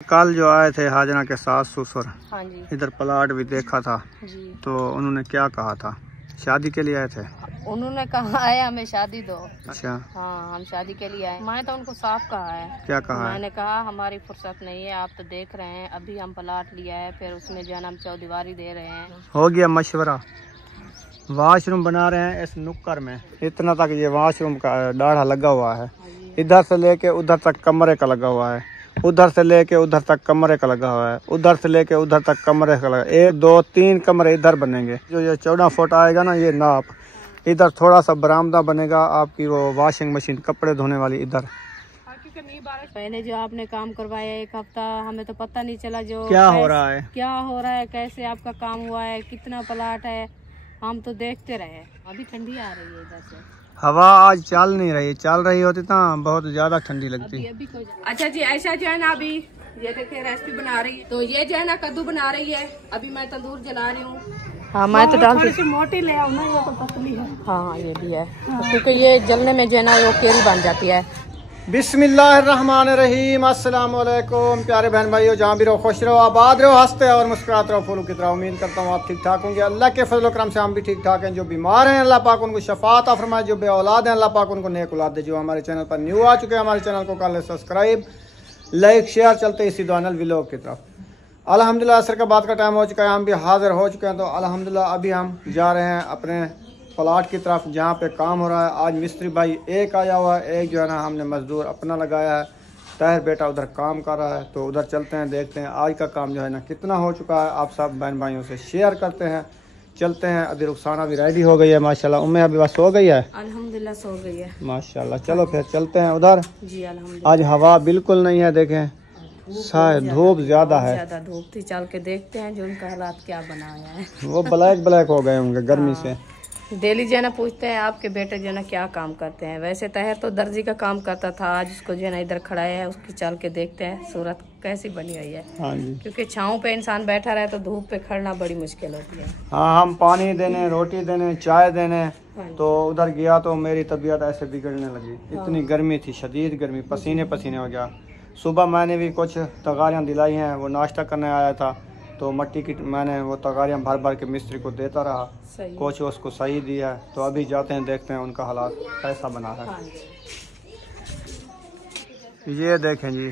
कल जो आए थे हाजना के सास ससुर, हाँ जी, इधर प्लाट भी देखा था जी। तो उन्होंने क्या कहा था? शादी के लिए आए थे? उन्होंने कहा है हमें शादी दो। अच्छा, हाँ, हम शादी के लिए आए। मैं तो उनको साफ कहा है। क्या कहा है? मैंने कहा हमारी फुर्सत नहीं है, आप तो देख रहे हैं, अभी हम प्लाट लिया है, फिर उसमें जो है हम चौदीवारी दे रहे हैं। हो गया मशवरा। वॉशरूम बना रहे हैं इस नुक्कर में, इतना तक ये वॉशरूम का डाढ़ा लगा हुआ है, इधर से लेके उधर तक कमरे का लगा हुआ है, उधर से लेके उधर तक कमरे का लगा हुआ है, उधर से लेके उधर तक कमरे का लगा। 1 2 3 कमरे इधर बनेंगे। जो ये 14 फुट आएगा ना ये नाप, इधर थोड़ा सा बरामदा बनेगा आपकी, वो वॉशिंग मशीन कपड़े धोने वाली इधर। पहले जो आपने काम करवाया 1 हफ्ता, हमें तो पता नहीं चला जो क्या हो रहा है, क्या हो रहा है, कैसे आपका काम हुआ है, कितना प्लाट है, हम तो देखते रहे। अभी ठंडी आ रही है इधर से, हवा आज चल नहीं रही, चल रही होती तो बहुत ज्यादा ठंडी लगती। अभी अच्छा जी, ऐसा जो है ना, अभी ये देखिए रेसिपी बना रही है, तो ये जो है ना कद्दू बना रही है। अभी मैं तंदूर जला रही हूँ। हाँ, मैं तो डालती मोटी ले आओ ना, ये तो पतली है। हाँ, ये भी है, क्योंकि ये जलने में जो है ना वो केरी बन जाती है। बिस्मिल्लाहिर्रहमानिर्रहीम। अस्सलाम वालेकुम प्यारे बहन भाइयों, जहाँ भी रहो खुश रहो, आबाद रहो, हंसते और मुस्कुराते रहो, फूलों की तरह। उम्मीद करता हूँ आप ठीक ठाक होंगे। अल्लाह के फजल करम से हम भी ठीक ठाक हैं। जो बीमार हैं अल्लाह पाक उनको शफात फरमाए, जो बे औलाद हैं अल्लाह पाक उनको नेक औलाद दे। जो हमारे चैनल पर न्यू आ चुके हैं, हमारे चैनल को कर ले सब्सक्राइब, लाइक शेयर। चलते इसी दुआनल व्लॉग की तरफ। अल्हम्दुलिल्लाह असर का बाद का टाइम हो चुका है, हम भी हाजिर हो चुके हैं। तो अल्हम्दुलिल्लाह अभी हम जा रहे हैं अपने प्लाट की तरफ जहाँ पे काम हो रहा है। आज मिस्त्री भाई एक आया हुआ है, एक जो है ना हमने मजदूर अपना लगाया है। ताहिर बेटा उधर काम कर रहा है, तो उधर चलते हैं, देखते हैं आज का काम जो है ना कितना हो चुका है। आप सब बहन भाइयों से शेयर करते हैं, चलते हैं। अभी रुखसाना भी रेडी हो गई है माशाल्लाह। उम्मे अभी बस सो गई है, अल्हम्दुलिल्लाह सो गई है माशाल्लाह। चलो फिर चलते हैं उधर जी। अल्हम्दुलिल्लाह आज हवा बिल्कुल नहीं है, देखें शायद धूप ज्यादा है, ज्यादा धूप थी। चल के देखते हैं जो उनका हालात क्या बनाया है। वो ब्लैक हो गए होंगे गर्मी से। डेली जो है ना पूछते हैं आपके बेटे जो है ना क्या काम करते हैं। वैसे ताहिर तो दर्जी का काम करता था, आज उसको जो है ना इधर खड़ाया है। उसकी चल के देखते हैं सूरत कैसी बनी हुई है। हाँ जी, क्योंकि छाँव पे इंसान बैठा रहे तो धूप पे खड़ना बड़ी मुश्किल होती है। हाँ, हम पानी देने, रोटी देने, चाय देने, तो उधर गया तो मेरी तबीयत ऐसे बिगड़ने लगी। इतनी गर्मी थी, शदीद गर्मी, पसीने पसीने हो गया। सुबह मैंने भी कुछ तगारियाँ दिलाई हैं, वो नाश्ता करने आया था तो मट्टी की मैंने वो तगारियाँ भर भर के मिस्त्री को देता रहा, कुछ उसको सही दिया। तो अभी जाते हैं, देखते हैं उनका हालात कैसा बना है। ये देखें जी,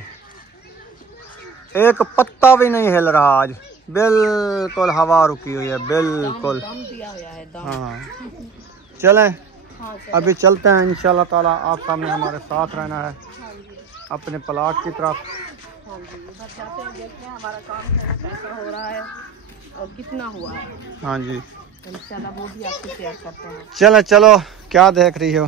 एक पत्ता भी नहीं हिल रहा आज, बिल्कुल हवा रुकी हुई है बिल्कुल। हाँ चलें, अभी चलते हैं इंशाल्लाह ताला। आप सामने हमारे साथ रहना है अपने प्लाट की तरफ। उधर जाते हैं, देखते हैं हमारा काम कैसा हो रहा है और कितना हुआ है। हाँ जी, इंशाल्लाह वो भी आपको शेयर करते हैं। चलो चलो, क्या देख रही हो?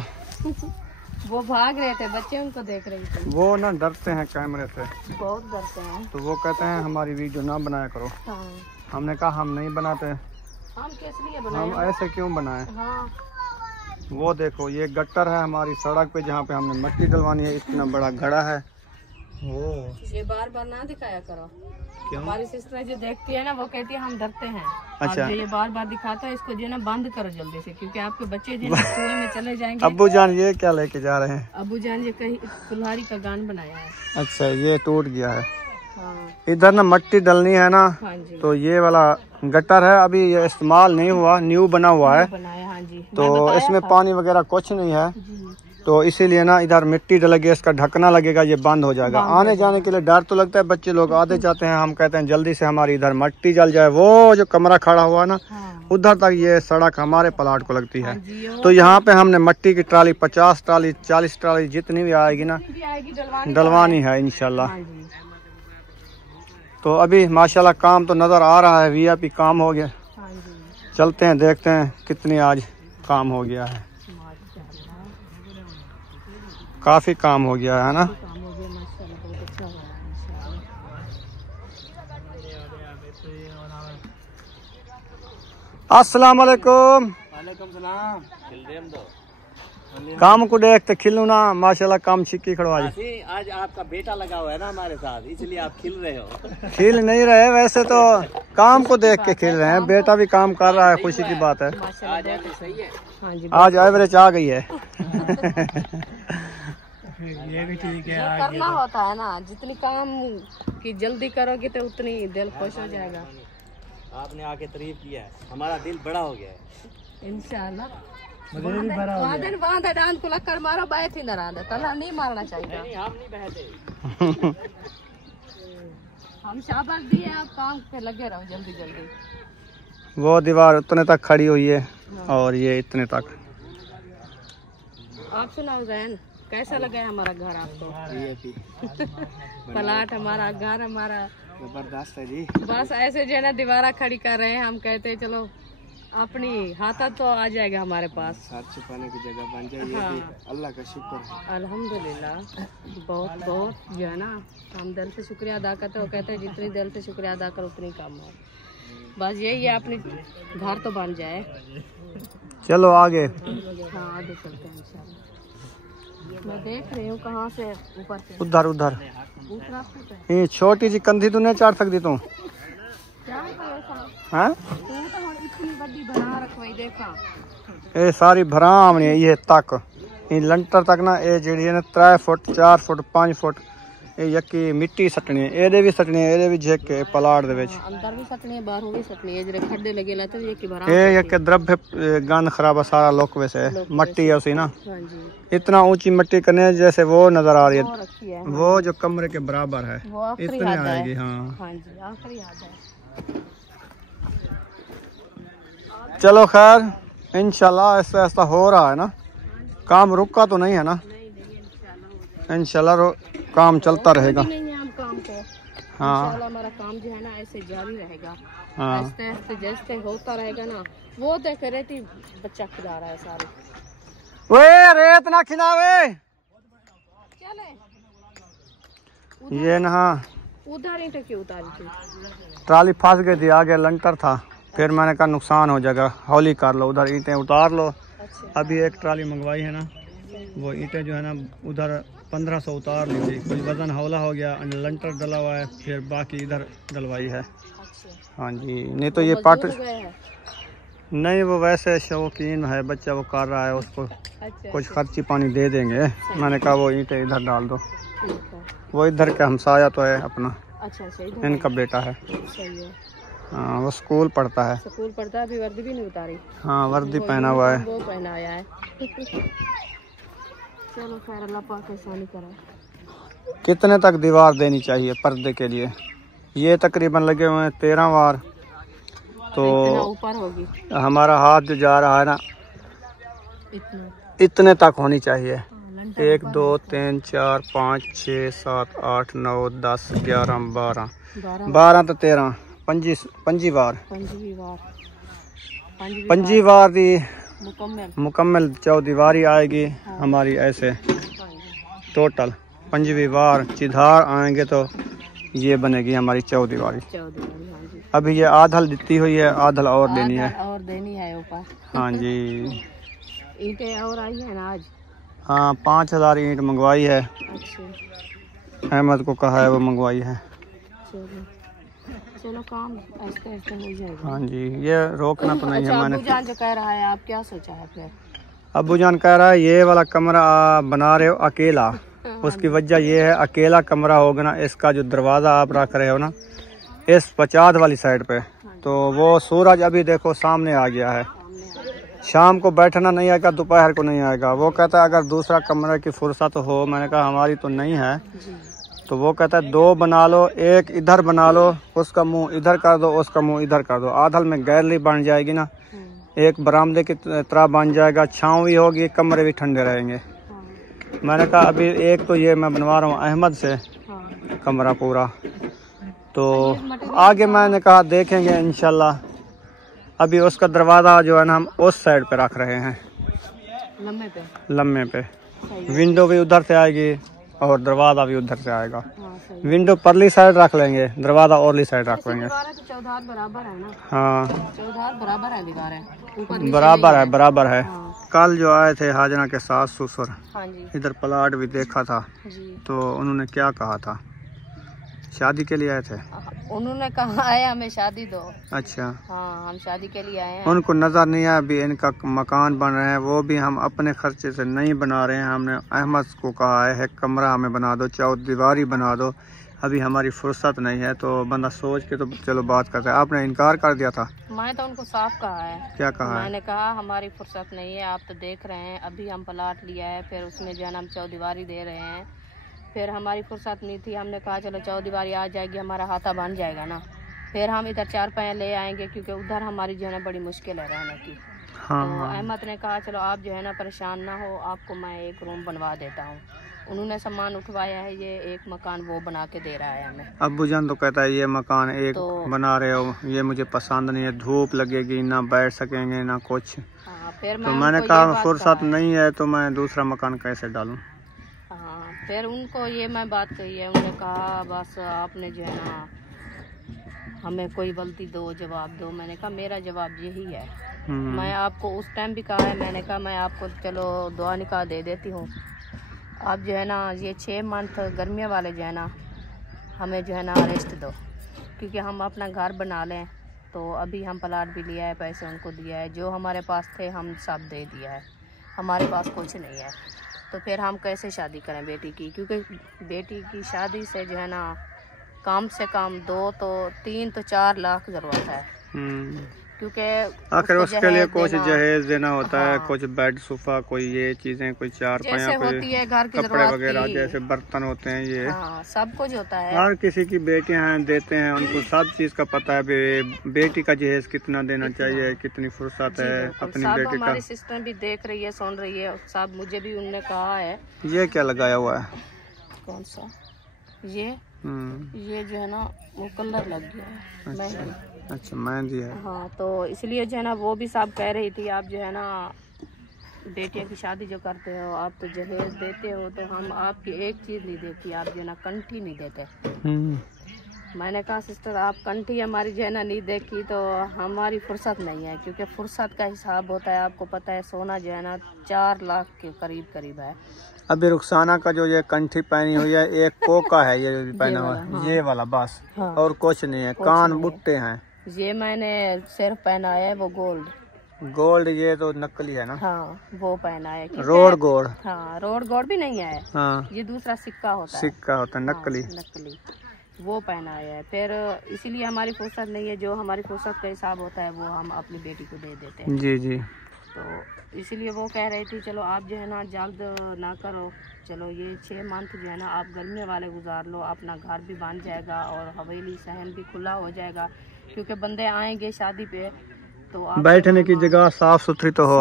वो भाग रहे थे बच्चे, उनको देख रही थी। वो ना डरते हैं कैमरे से, बहुत डरते हैं, तो वो कहते हैं हमारी वीडियो ना बनाया करो। हाँ। हमने कहा हम नहीं बनाते, हम किस लिए बनाए, हम ऐसे क्यों बनाए। हाँ। वो देखो ये गट्टर है हमारी सड़क पे, जहाँ पे हमने मिट्टी डलवानी है। इतना बड़ा घड़ा है, ये बार बार ना दिखाया करो। क्यों? हमारी सिस्टर जो देखती है ना वो कहती है हम डरते हैं। अच्छा, ये बार बार दिखाता है, इसको जो ना बंद करो जल्दी से, क्योंकि आपके बच्चे जो स्कूल में चले जाएंगे। अब्बू जान ये क्या लेके जा रहे हैं? अब्बू जान ये कहीं कुल्हाड़ी का गान बनाया है। अच्छा, ये टूट गया है। हाँ। इधर ना मट्टी डलनी है ना। हाँ जी। तो ये वाला गटर है, अभी ये इस्तेमाल नहीं हुआ, न्यू बना हुआ है। हाँ जी। तो इसमें पानी वगैरह कुछ नहीं है, तो इसीलिए ना इधर मिट्टी डलेगी, इसका ढकना लगेगा, ये बंद हो जाएगा। आने जाने के लिए डर तो लगता है, बच्चे लोग आते जाते हैं। हम कहते हैं जल्दी से हमारी इधर मट्टी जल जाए। वो जो कमरा खड़ा हुआ ना, उधर तक ये सड़क हमारे प्लाट को लगती है। तो यहाँ पे हमने मट्टी की ट्राली 50 ट्राली 40 ट्राली जितनी भी आएगी ना डलवानी है इंशाल्लाह। तो अभी माशाल्लाह काम तो नजर आ रहा है, वीआईपी काम हो गया। चलते हैं, देखते हैं कितनी आज काम हो गया है। काफी काम हो गया है ना। अस्सलाम वालेकुम। वालेकुम सलाम। काम को देखते खिलू ना माशाल्लाह, काम छिक्की खड़वा जी। आज आपका बेटा लगा हुआ है ना हमारे साथ, इसलिए आप खिल रहे हो। खिल नहीं रहे, वैसे तो काम को देख के खिल रहे हैं। बेटा भी काम कर रहा है, खुशी की बात है। आज एवरेज आ गई है। ये भी ठीक है, करना होता है ना, जितनी काम कि जल्दी करोगे तो उतनी दिल खुश हो जाएगा। आपने आके तारीफ किया है, हमारा दिल बड़ा हो गया है। इंशाल्लाह वादन वादा डांस को लक्कर मारो बैठ ही न रहा तला नहीं मारना चाहिए। नहीं हम नहीं बहते। हम शाबाश दिए, आप काम पे लगे रहो जल्दी जल्दी। वो दीवार उतने तक खड़ी हुई है और ये इतने तक। आप सुनाओ जैन, कैसा लगा है हमारा घर आपको? प्लाट हमारा, घर हमारा जबरदस्त है जी। बस ऐसे जो है ना दीवारा खड़ी कर रहे हैं, हम कहते हैं चलो अपनी हाथा तो आ जाएगा हमारे पास, सर छुपाने की जगह बन जाए। हाँ। अल्लाह का शुक्र है। अल्हम्दुलिल्लाह बहुत बहुत जो है ना हम दिल से शुक्रिया अदा करते हैं। वो कहते हैं जितनी दिल से शुक्रिया अदा करो उतनी कम है। बस यही है, अपने घर तो बन जाए। चलो आगे। हाँ आगे चलते हैं इंशाल्लाह। मैं देख रही हूँ कहाँ से ऊपर से उधर उधर उस रास्ते पे ये छोटी सी कंधी तू नहीं चाट सकती तू? क्या है ऐसा? हैं? तू तो हम इतनी बड़ी बना रखवाई देखा। ये सारी भराम ने ये तक ये लंटर तक ना ये जी है ना 3 फुट 4 फुट 5 फुट ये यकी मिट्टी सटनी है, ਇਹਦੇ भी सटनी है, ਇਹਦੇ भी झेक के पलाट दे विच अंदर भी सटनी है, बाहरों भी सटनी है। ਜਿਹੜੇ खड्डे लगे लाते ये की भरा ये यके द्रव्य गंद खराब सारा लोक वैसे मट्टी है उसी ना। हाँ जी इतना ऊंची मिट्टी करने जैसे वो नजर आ रही वो है, रखी है। वो जो कमरे के बराबर है वो आखिरी इतने हद आएगी। है। हाँ हाँ जी आखिरी हद है। चलो खैर इंशाल्लाह ऐसा ऐसा हो रहा है ना, काम रुका तो नहीं है ना? इंशाल्लाह काम चलता रहेगा। नहीं है हम काम को, हाँ इंशाल्लाह हमारा काम जो है ना ऐसे जारी रहेगा। हाँ ऐसे ऐसे जैसे होता रहेगा ना। वो देख रहे थी बच्चा खिला रहा है सारे। वे रेत ना खिलावे चले ये ना उधर ईंटें क्यों उतारी थी? ट्राली फंस गई थी, आगे लंटर था, फिर मैंने कहा नुकसान हो जाएगा, हौली कर लो, उधर ईंटें उतार लो। अच्छा अभी एक ट्राली मंगवाई है ना, वो ईंटें जो है ना उधर 1500 उतार ली थी, कुछ वजन हौला हो गया, लंटर डला हुआ है, फिर बाकी इधर डलवाई है। अच्छा हाँ जी, नहीं तो ये पाट मजदूर गए हैं? नहीं, वो वैसे शौकीन है बच्चा, वो कर रहा है, उसको अच्छा कुछ खर्ची पानी दे देंगे। मैंने कहा वो ईंटें इधर डाल दो, ठीक है। वो इधर का हमसाया तो है अपना, अच्छा अच्छा इधर इनका बेटा है। सही है। हाँ वो स्कूल पढ़ता है। स्कूल पढ़ता है, अभी वर्दी भी नहीं उतारी। हाँ वर्दी पहना हुआ है। वो पहना आया है। चलो खैर अल्लाह पाक आसानी करे। कितने तक दीवार देनी चाहिए पर्दे के लिए? ये तकरीबन लगे हुए हैं 13 वार, तो इतना ऊपर होगी, हमारा हाथ जो जा रहा है ना इतना इतने तक होनी चाहिए। लंटर 1 2 3 4 5 6 7 8 9 10 11 12 12 तो 13 पंजी वार पंजवी वार पंजी वार दी मुकम्मल। मुकम्मल चौदीवारी आएगी हमारी, ऐसे टोटल 5वीं वार चिधार आएंगे तो ये बनेगी हमारी चौदीवारी। हाँ जी अभी ये आधल दी हुई है, आधल और देनी है। और देनी है ऊपर। हाँ जी ईंटें और आई है ना आज? हाँ 5000 ईंट मंगवाई है, अच्छा अहमद को कहा है वो मंगवाई है। चलो चलो काम आहिस्ते आहिस्ते हो जाएगा। हाँ जी ये रोकना तो नहीं है। अच्छा मैंने अब्बू जान जो कह रहा है, आप क्या सोचा है फिर? अब्बू जान कह रहा है ये वाला कमरा बना रहे हो अकेला, उसकी वजह ये है अकेला कमरा होगा ना, इसका जो दरवाज़ा आप रख रहे हो ना इस 50 वाली साइड पे, तो वो सूरज अभी देखो सामने आ गया है, शाम को बैठना नहीं आएगा, दोपहर को नहीं आएगा। वो कहता है अगर दूसरा कमरे की फुर्सत हो, मैंने कहा हमारी तो नहीं है, तो वो कहता है 2 बना लो, एक इधर बना लो, उसका मुंह इधर कर दो, उसका मुंह इधर कर दो, आधल में गैलरी बन जाएगी ना, एक बरामदे की तरह बन जाएगा, छाँव भी होगी, कमरे भी ठंडे रहेंगे। मैंने कहा अभी एक तो ये मैं बनवा रहा हूँ अहमद से कमरा पूरा, तो आगे मैंने कहा देखेंगे इंशाल्लाह। अभी उसका दरवाज़ा जो है ना हम उस साइड पे रख रहे हैं, लम्बे पे विंडो भी उधर से आएगी और दरवाज़ा भी उधर से आएगा। विंडो परली साइड रख लेंगे, दरवाज़ा औरली साइड रख लेंगे। चौधार बराबर है ना? हाँ चौधार बराबर है, दीवारें बराबर है। कल जो आए थे हाजना के सास ससुर, हाँ जी इधर प्लाट भी देखा था, जी। तो उन्होंने क्या कहा था? शादी के लिए आए थे? उन्होंने कहा है हमें शादी दो। अच्छा हाँ हम शादी के लिए आए हैं। उनको नज़र नहीं आया अभी इनका मकान बन रहे हैं, वो भी हम अपने खर्चे से नहीं बना रहे हैं। हमने अहमद को कहा है कमरा हमें बना दो, चौदीवारी बना दो, अभी हमारी फुर्सत नहीं है, तो बंदा सोच के तो चलो बात करता है। आपने इनकार कर दिया था? मैं तो उनको साफ कहा है। क्या कहा? मैंने कहा हमारी फुर्सत नहीं है, आप तो देख रहे हैं अभी हम प्लाट लिया है, फिर उसमें जो है ना हम चौदीवारी दे रहे हैं, फिर हमारी फुर्सत नहीं थी। हमने कहा चलो चौदीवारी आ जाएगी, हमारा हाथा बन जाएगा ना, फिर हम इधर 4 पैसे ले आएंगे, क्योंकि उधर हमारी जो है ना बड़ी मुश्किल है रहने की। हाँ, तो हाँ। अहमद ने कहा चलो आप जो है ना परेशान ना हो, आपको मैं एक रूम बनवा देता हूँ। उन्होंने सामान उठवाया है, ये एक मकान वो बना के दे रहा है हमें। अब्बू जान तो कहता है ये मकान एक तो बना रहे हो, ये मुझे पसंद नहीं है, धूप लगेगी, ना बैठ सकेंगे ना कुछ। हाँ, फिर तो मैंने कहा फुर्सत नहीं है तो मैं दूसरा मकान कैसे डालूं। हाँ, फिर उनको ये मैं बात कही है, उन्होंने कहा बस आपने जो है ना हमें कोई गलती दो, जवाब दो। मैंने कहा मेरा जवाब यही है। मैं आपको उस टाइम भी कहा है, मैंने कहा मैं आपको चलो दुआ निकाह दे देती हूँ, आप जो है ना ये 6 मंथ गर्मियों वाले जो है ना हमें जो है ना रेस्ट दो, क्योंकि हम अपना घर बना लें। तो अभी हम प्लाट भी लिया है, पैसे उनको दिया है, जो हमारे पास थे हम सब दे दिया है, हमारे पास कुछ नहीं है। तो फिर हम कैसे शादी करें बेटी की, क्योंकि बेटी की शादी से जो है ना कम से कम 2 तो 3 तो 4 लाख ज़रूरत है, क्योंकि आखिर उसके लिए कुछ जहेज देना होता है, हाँ। कुछ बेड सोफा, कोई ये चीजें, कोई चार पाया, होती है घर की कपड़े वगैरह, जैसे बर्तन होते हैं, ये हाँ, सब कुछ होता है। हर किसी की बेटियां हैं, देते हैं, उनको सब चीज का पता है बेटी का जहेज कितना देना चाहिए, कितनी फुर्सत है अपनी बेटी का। हमारी सिस्टर भी देख रही है, सुन रही है, सब मुझे भी उनने कहा है। ये क्या लगाया हुआ है? कौन सा? ये जो है ना वो कलर लग गया है। मेहंदी। अच्छा, मेहंदी है। हाँ, तो इसलिए जो है ना वो भी सब कह रही थी आप जो है ना बेटियों की शादी जो करते हो, आप तो जहेज देते हो, तो हम आपकी एक चीज़ नहीं देती, आप जो है ना कंठी नहीं देते। मैंने कहा सिस्टर आप कंठी हमारी जो है ना नहीं देखी तो हमारी फुर्सत नहीं है, क्योंकि फुर्सत का हिसाब होता है, आपको पता है सोना जो है ना 4 लाख के करीब है। अभी रुखसाना का जो ये कंठी पहनी हुई है, एक कोका है ये जो पहना हुआ है, ये वाला बस, और कुछ नहीं है। कान बुट्टे हैं। ये मैंने सिर्फ पहना है वो गोल्ड, ये तो नकली है ना? हाँ, वो पहना है। Road gold? हाँ, रोड गोल्ड भी नहीं है। हाँ, ये दूसरा सिक्का होता है। सिक्का होता है, नकली। हाँ, नकली वो पहना है। फिर इसीलिए हमारी फुर्सत नहीं है, जो हमारी फुर्सत का हिसाब होता है वो हम अपनी बेटी को दे देते हैं। जी जी। तो इसीलिए वो कह रही थी चलो आप जो है ना जल्द ना करो, चलो ये 6 मंथ जो है ना आप गर्मी वाले गुजार लो, अपना घर भी बन जाएगा और हवेली सहन भी खुला हो जाएगा, क्योंकि बंदे आएंगे शादी पे तो आप बैठने की जगह साफ सुथरी तो हो।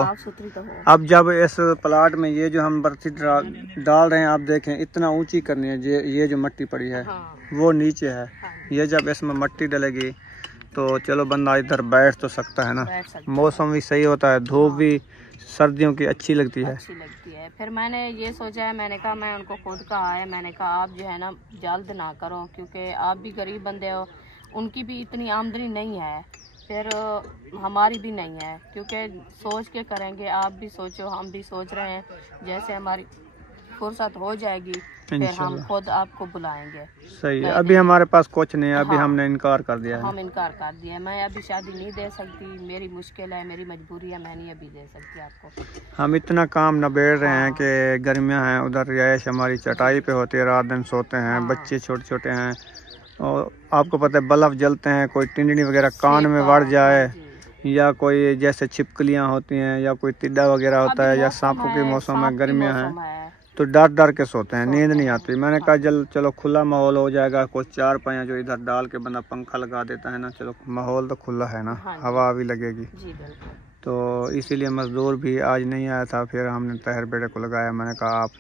अब जब इस प्लाट में ये जो हम बर्ती डाल रहे हैं, आप देखें इतना ऊंची करनी है, ये जो मट्टी पड़ी है वो नीचे है। ये जब इसमें मट्टी डलेगी तो चलो बंदा इधर बैठ तो सकता है ना, मौसम भी सही होता है, धूप भी सर्दियों की अच्छी लगती है। फिर मैंने ये सोचा है, मैंने कहा मैं उनको खुद कहा है, मैंने कहा आप जो है ना जल्द ना करो, क्योंकि आप भी गरीब बंदे हो, उनकी भी इतनी आमदनी नहीं है, फिर हमारी भी नहीं है, क्योंकि सोच के करेंगे, आप भी सोचो हम भी सोच रहे हैं, जैसे हमारी फुर्सत हो जाएगी फिर हम खुद आपको बुलाएंगे। सही है। अभी हमारे पास कुछ नहीं है, अभी हाँ, हमने इनकार कर दिया है। हम इनकार कर दिया। मैं अभी शादी नहीं दे सकती, मेरी मुश्किल है, मेरी मजबूरी है, मैं नहीं अभी दे सकती आपको। हम इतना काम नबेड़ रहे हैं कि गर्मियां हैं, उधर रिहाइश हमारी चटाई पे होती है, रात दिन सोते हैं, बच्चे छोटे छोटे हैं, और आपको पता है बल्ब जलते हैं, कोई टिंडनी वगैरह कान में बढ़ जाए, या कोई जैसे छिपकलियां होती हैं, या कोई टिड्डा वगैरह होता है, या सांपों के मौसम है, गर्मियां हैं, तो डर डर के सोते हैं, नींद नहीं आती। मैंने कहा चलो खुला माहौल हो जाएगा, कुछ 4 पाया जो इधर डाल के बंदा पंखा लगा देता है ना, चलो माहौल तो खुला है ना, हवा भी लगेगी। तो इसीलिए मजदूर भी आज नहीं आया था, फिर हमने तहर बेटे को लगाया। मैंने कहा आप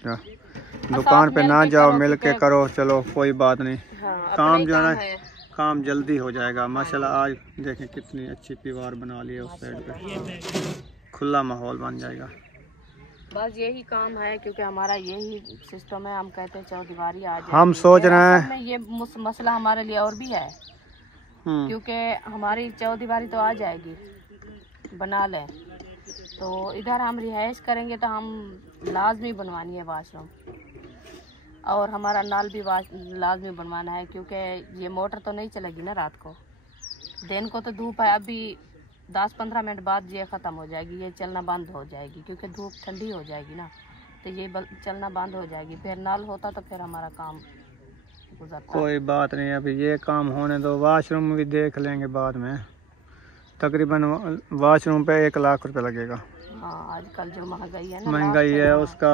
दुकान पे ना जाओ, मिल के करो, चलो कोई बात नहीं, काम जो है ना काम जल्दी हो जाएगा। माशाल्लाह आज देखें कितनी अच्छी दीवार बना ली है, उस साइड पे खुला माहौल बन जाएगा। बस यही काम है, क्योंकि हमारा यही सिस्टम है, हम कहते हैं चौदीवारी आ जाए। हम सोच रहे हैं ये मसला हमारे लिए और भी है, क्योंकि हमारी चौदीवारी तो आ जाएगी, बना लें, तो इधर हम रिहाइश करेंगे तो हम लाजमी बनवानी है वाशरूम, और हमारा नल भी लाजमी बनवाना है, क्योंकि ये मोटर तो नहीं चलेगी ना रात को, दिन को तो धूप है, अभी 10-15 मिनट बाद ये ख़त्म हो जाएगी, ये चलना बंद हो जाएगी, क्योंकि धूप ठंडी हो जाएगी ना, तो ये चलना बंद हो जाएगी। फिर नल होता तो फिर हमारा काम गुजरता। कोई बात नहीं, अभी ये काम होने दो, वॉशरूम भी देख लेंगे बाद में। तकरीबन वॉशरूम पे 1 लाख रुपए लगेगा। हाँ आजकल जो महंगाई है ना, महंगाई है, उसका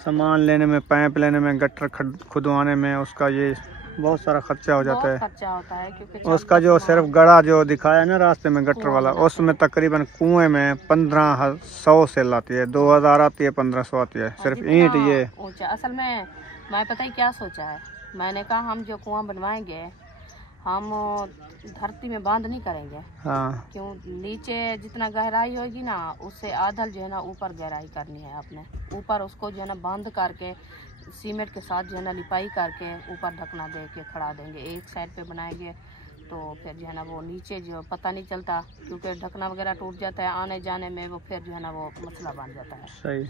सामान लेने में, पाइप लेने में, गटर खुदवाने में, उसका ये बहुत सारा खर्चा हो जाता है। खर्चा होता है क्योंकि उसका जो सिर्फ गड़ा जो दिखाया ना रास्ते में गटर वाला, उसमें तकरीबन कुएं में 1500 सेल आती है, 2000 आती है, 1500 आती है सिर्फ ईंट। ये ऊंचा असल में मैं पता ही क्या सोचा है, मैंने कहा हम जो कुआं बनवाएंगे हम धरती में बांध नहीं करेंगे। हाँ, क्यों, नीचे जितना गहराई होगी ना उससे आधा जो है ना ऊपर गहराई करनी है अपने ऊपर, उसको जो है ना बंद करके सीमेंट के साथ जो है ना लिपाई करके ऊपर ढकना दे के खड़ा देंगे। एक साइड पे बनाएंगे तो फिर जो है ना वो नीचे जो पता नहीं चलता, क्योंकि ढकना वगैरह टूट जाता है आने जाने में, वो फिर जो है ना वो मसला बन जाता है। सही।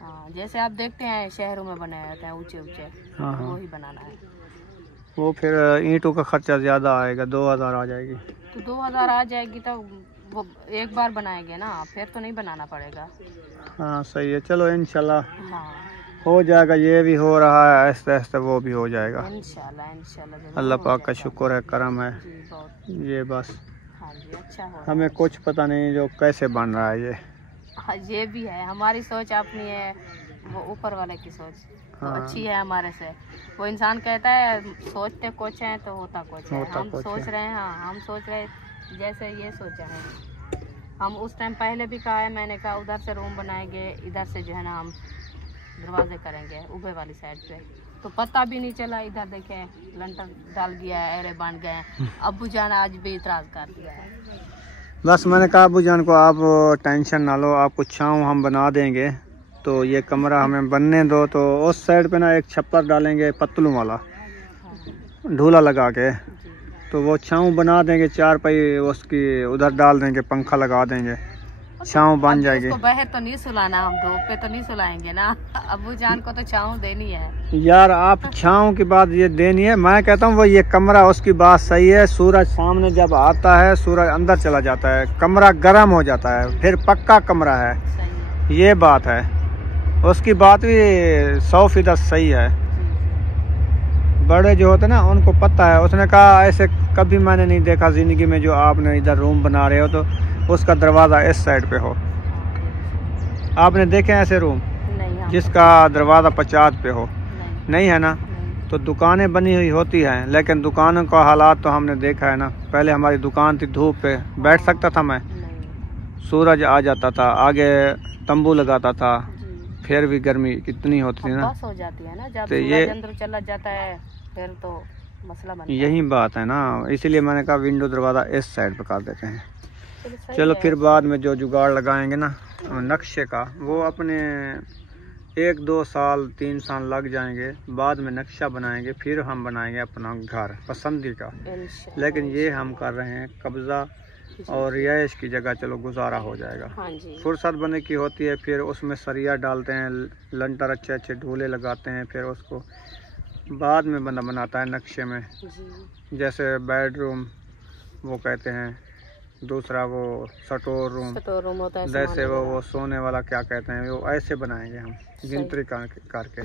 हाँ जैसे आप देखते हैं शहरों में बनाए जाते हैं ऊंचे ऊंचे, हाँ हाँ, वही बनाना है। वो फिर ईंटों का खर्चा ज़्यादा आएगा, 2000 आ जाएगी। तो 2000 आ जाएगी तो वो एक बार बनाएंगे ना, फिर तो नहीं बनाना पड़ेगा। हाँ सही है, चलो इंशाल्लाह हाँ हो जाएगा। ये भी हो रहा है आहिस्ते आहिस्ते, वो भी हो जाएगा इंशाल्लाह इंशाल्लाह। अल्लाह पाक का शुक्र है, करम है। जी बहुत। ये बस हाँ जी अच्छा हो। हमें कुछ पता नहीं जो कैसे बन रहा है ये। हाँ ये भी है, हमारी सोच अपनी है, वो ऊपर वाले की सोच तो हाँ। अच्छी है हमारे से। वो इंसान कहता है सोचते कुछ है तो होता कुछ है। होता हम कुछ सोच है। रहे हैं, हाँ हम सोच रहे जैसे ये सोचा है। हम उस टाइम पहले भी कहा है, मैंने कहा उधर से रूम बनाएंगे, इधर से जो है ना हम दरवाजे करेंगे ऊपर वाली साइड पे, तो पता भी नहीं चला। इधर देखे लंटर डाल गया है, एरे बन गए। अब्बू जान आज भी इतराज कर दिया है। बस मैंने कहा अबू जान को आप टेंशन ना लो, आपको छाँव हम बना देंगे, तो ये कमरा हमें बनने दो। तो उस साइड पे ना एक छप्पर डालेंगे पतलू वाला, ढूला लगा के, तो वो छाँव बना देंगे, 4 पाई उसकी उधर डाल देंगे, पंखा लगा देंगे, छाँव बन जाएगी। उसको बाहर तो नहीं सुलाना, हम धूप पे तो नहीं सुलाएंगे ना। अब्बू जान को तो छाँव देनी है। यार आप छाँव की बात ये देनी है, मैं कहता हूँ वो ये कमरा, उसकी बात सही है। सूरज सामने जब आता है, सूरज अंदर चला जाता है, कमरा गर्म हो जाता है, फिर पक्का कमरा है। सही है। ये बात है, उसकी बात भी 100% सही है। बड़े जो होते ना उनको पता है। उसने कहा ऐसे कभी मैंने नहीं देखा जिंदगी में जो आपने इधर रूम बना रहे हो तो उसका दरवाज़ा इस साइड पे हो। आपने देखे ऐसे रूम नहीं जिसका दरवाज़ा 50 पे हो? नहीं है ना। नहीं। तो दुकानें बनी हुई होती हैं, लेकिन दुकानों का हालात तो हमने देखा है ना। पहले हमारी दुकान थी, धूप पे बैठ सकता था मैं, नहीं। सूरज आ जाता था, आगे तंबू लगाता था, जी। फिर भी गर्मी कितनी होती थी ना। बस हो जाती है ना, जब तो सूरज ये अंदर चला जाता है फिर तो मसला बनता है। यही बात है ना, इसीलिए मैंने कहा विंडो दरवाज़ा इस साइड पे कर देते हैं। सही चलो है। फिर बाद में जो जुगाड़ लगाएंगे ना नक्शे का, वो अपने 1-2 साल 3 साल लग जाएंगे, बाद में नक्शा बनाएंगे, फिर हम बनाएंगे अपना घर पसंदी का। इंशाल्लाह। लेकिन ये हम कर रहे हैं कब्ज़ा और रिहाइश की जगह, चलो गुजारा हो जाएगा। हाँ जी। फुर्सत बनने की होती है, फिर उसमें सरिया डालते हैं, लंटर अच्छे अच्छे ढूले लगाते हैं, फिर उसको बाद में बंदा बनाता है नक्शे में। जी। जैसे बेडरूम वो कहते हैं, दूसरा वो स्टोर रूम, स्टोर रूम होता है, जैसे वो सोने वाला क्या कहते हैं, वो ऐसे बनाएंगे हम गिनती करके।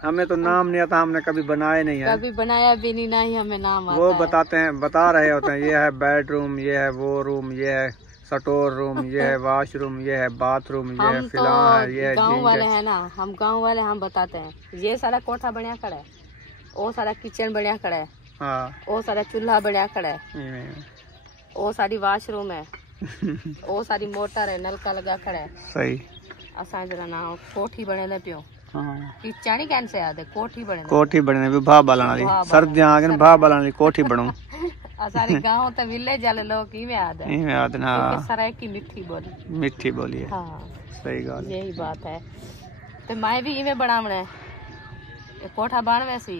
हमें तो नाम नहीं आता, हमने कभी बनाए नहीं है, कभी बनाया भी नहीं, ना ही हमें नाम आता वो है। बताते हैं, बता रहे होते हैं, ये है बेडरूम, ये है वो रूम, ये है स्टोर रूम, ये है वॉशरूम, ये है बाथरूम, ये है हम फिलहाल है, ये तो है गाँव वाले जिंक है। हैं ना, हम गाँव वाले हम बताते हैं, ये सारा कोठा बढ़िया खड़ा है, वो सारा किचन बढ़िया खड़ा है, हाँ वो सारा चूल्हा बढ़िया खड़ा है, इवें। वो सारी वॉशरूम है, वो सारी मोटर है, नलका लगा खड़ा है। सही। असां जरा ना कोठी बने पियो, हाँ किचन कैन से याद है, कोठी बने कोठी बढ़ने भी भाव बालन वाली, सर्दियां आ गई भाव बालन वाली कोठी बनूं। सारे गाँव तो विलेज वाले लोग इवें याद है, इवें याद ना, क्योंकि सराय की मिठी बोली। मिठी बोली है। हाँ सही गल है। यही बात है। तो मैं भी इवें बनावना है, कोठा बनवे सी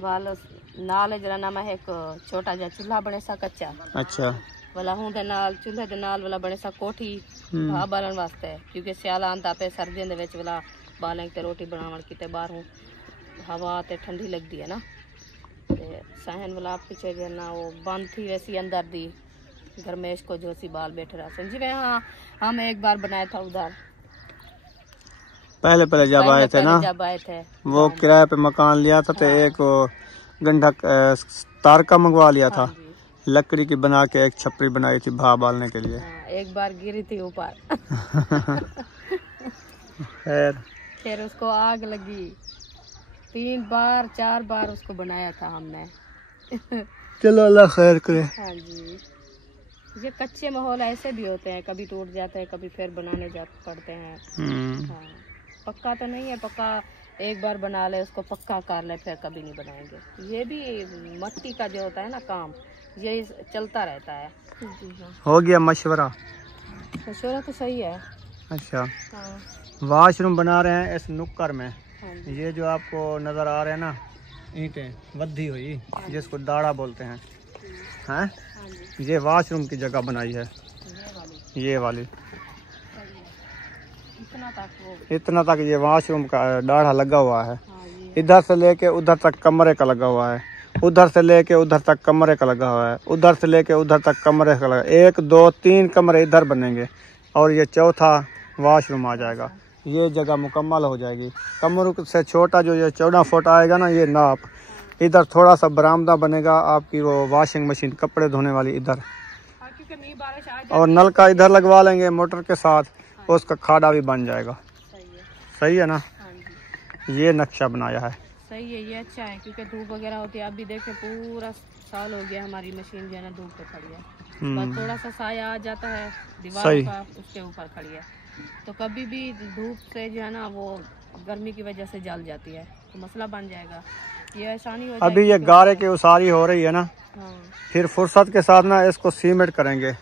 वाल नाल जरा ना, मैं एक छोटा जा चूल्हा बने सा कच्चा अच्छा वाला हूं दे नाल, चूल्हे दे नाल वाला बने सा कोठी भा बालन वास्ते, क्योंकि सियाला आंदा पे सर्दियों दे विच वाला बालें ते रोटी बनावन किते बाहरों हवा ते ठंडी लगदी है ना, ते सहन वाला पीछे जो ना वो बंद थी वैसी अंदर दी गरमेश को जो सी बाल बैठे रहा जिवें। हाँ हम एक बार बनाया था उधर, पहले पहले जब आए थे ना, जब आए थे वो किराए पे मकान लिया था तो एक गंढा तार का मंगवा लिया था, लकड़ी की बना के एक छपरी बनाई थी भाप बालने के लिए। एक बार गिरी थी ऊपर फिर उसको आग लगी, 3 बार 4 बार उसको बनाया था हमने। चलो अल्लाह खैर करे। हाँ जी, ये कच्चे माहौल ऐसे भी होते हैं, कभी टूट जाते हैं, कभी फिर बनाने पड़ते हैं। हाँ, पक्का तो नहीं है, पक्का एक बार बना ले उसको पक्का कर ले, फिर कभी नहीं बनाएंगे। ये भी मट्टी का जो होता है ना काम, ये चलता रहता है। हो गया मशवरा? मशवरा तो सही है। अच्छा, हाँ। वाशरूम बना रहे हैं इस नुक्कर में। ये जो आपको नजर आ रहे हैं ना, ईंटें वद्दी हुई जिसको दाड़ा बोलते हैं, हैं? ये वाशरूम की जगह बनाई है, ये वाली। इतना तक ये वाशरूम का दाढ़ा लगा हुआ है। इधर से लेके उधर तक कमरे का लगा हुआ है, उधर से लेके उधर तक कमरे का लगा हुआ है, उधर से लेके उधर तक कमरे का लगा। 1 2 3 कमरे इधर बनेंगे और ये चौथा वाशरूम आ जाएगा। ये जगह मुकम्मल हो जाएगी। कमरों से छोटा जो ये 14 फुट आएगा ना, ये नाप। इधर थोड़ा सा बरामदा बनेगा आपकी, वो वॉशिंग मशीन कपड़े धोने वाली इधर, और नल का इधर लगवा लेंगे मोटर के साथ, उसका खाड़ा भी बन जाएगा। सही है ना? ये नक्शा बनाया है। सही है, ये अच्छा है, क्योंकि धूप वगैरह होती है। अभी देखे पूरा साल हो गया हमारी मशीन जो है ना धूप पे खड़ी है, बस थोड़ा सा साया आ जाता है दीवार का, उसके ऊपर खड़ी है, तो कभी भी धूप से जो है ना वो गर्मी की वजह से जल जाती है, तो मसला बन जाएगा। ये आसानी हो जाएगी। अभी ये गारे की उसारी हो रही है ना, फिर फुर्सत के साथ ना इसको सीमेंट करेंगे,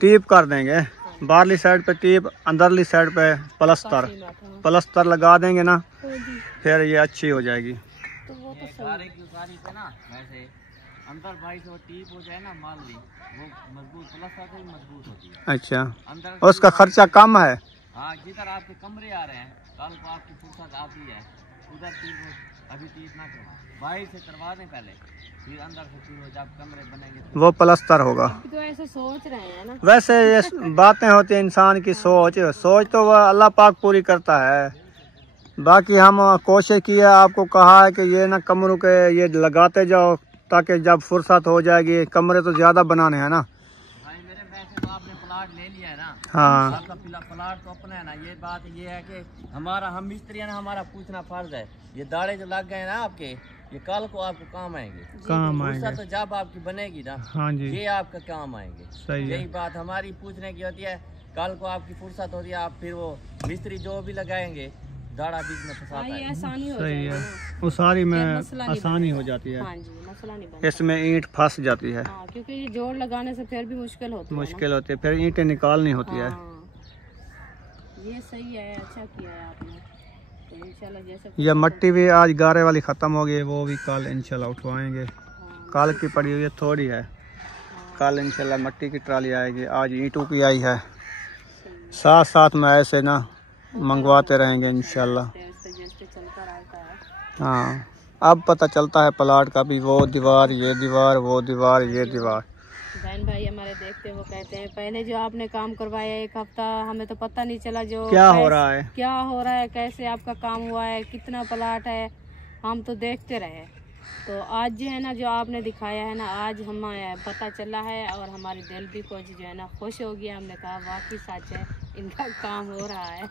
टीप कर देंगे, बाहरली साइड पे टीप, अंदरली साइड पे प्लस्तर लगा देंगे ना, फिर ये अच्छी हो जाएगी। तो वो तो गारे की उसारी पे ना वैसे अंदर भाई से टीप हो जाए ना, मान ली वो मजबूत, प्लस्तर से मजबूत होती है। अच्छा, उसका खर्चा कम है। हाँ, जिधर आपके कमरे आ रहे हैं, कल को आपकी फुर्सत आती है, उधर टीप, अभी टीप ना करवा, बाहर से करवा दें पहले, फिर अंदर से टीप, जब कमरे बनेंगे वो प्लस्तर होगा। तो ऐसे सोच रहे हैं ना, वैसे ये बातें होती है इंसान की सोच तो वह अल्लाह पाक पूरी करता है। बाकी हम कोशिश की है, आपको कहा है कि ये ना कमरों के ये लगाते जाओ, ताकि जब फुर्सत हो जाएगी, कमरे तो ज्यादा बनाने हैं ना। भाई मेरे वैसे तो आपने प्लाट ले लिया है ना, हाँ, आपका प्लाट तो अपना है ना। ये बात ये है कि हमारा, हम मिस्त्री है ना, हमारा पूछना फर्ज है। ये दाड़े जो लग गए ना आपके, ये कल को आपको काम आएंगे, फुर्सत तो जब आपकी बनेगी ना, हाँ जी, ये आपका काम आएंगे। सही यही बात हमारी पूछने की होती है। कल को आपकी फुर्सत होती है, आप फिर वो मिस्त्री जो भी लगाएंगे, दाड़ा बीच में फंसाता है। आसानी हो सही है, उसारी में आसानी हो जाती है। हाँ जी, मसला नहीं बनता। इसमें ईंट फंस जाती है। हाँ, क्योंकि ये जोड़ लगाने से फिर भी मुश्किल होती है, फिर ईंटें निकालनी होती है। ये सही है, अच्छा किया है आपने। तो इंशाल्लाह जैसे ये मट्टी भी आज गारे वाली खत्म हो गई, वो भी कल इंशाल्लाह उठवाएंगे। कल की पड़ी हुई है, थोड़ी है, कल इंशाल्लाह मट्टी की ट्राली आएगी। आज ईंटों की आई है, साथ साथ में ऐसे ना मंगवाते रहेंगे इंशाल्लाह। हाँ, अब पता चलता है प्लाट का भी, वो दीवार, ये दीवार, वो दीवार, ये दीवार। बहन भाई हमारे देखते वो कहते हैं, पहले जो आपने काम करवाया 1 हफ्ता, हमें तो पता नहीं चला जो क्या हो रहा है, कैसे आपका काम हुआ है, कितना प्लाट है, हम तो देखते रहे। तो आज जो है ना जो आपने दिखाया है ना, आज हमें पता चला है, और हमारी दिल भी कुछ जो है ना खुश हो गया। हमने कहा वाकई सच है, इनका काम हो रहा है।